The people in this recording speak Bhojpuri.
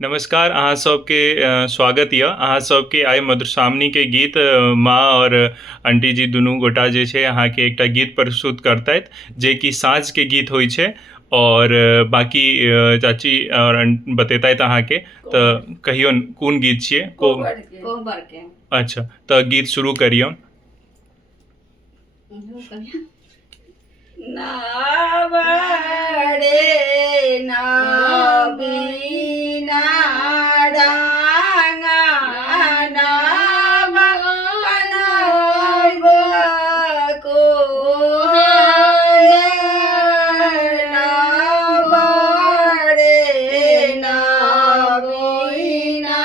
नमस्कार, अहाँ सबके स्वागत यऽ। अहाँ सबके आइ मधुश्रावणी के गीत माँ और आंटी जी दुनू गोटा जे छै अहाँके एकटा गीत प्रस्तुत करतथि जे कि साँझ के गीत होइ छै। और बाकी चाची और बतेतथि अहाँके। तऽ कहियौ कोन गीत छियै कोहबर के। अच्छा, तऽ गीत शुरू करियौ। नावड़े नबीना डांगा नाव बनब नावड़े नबीना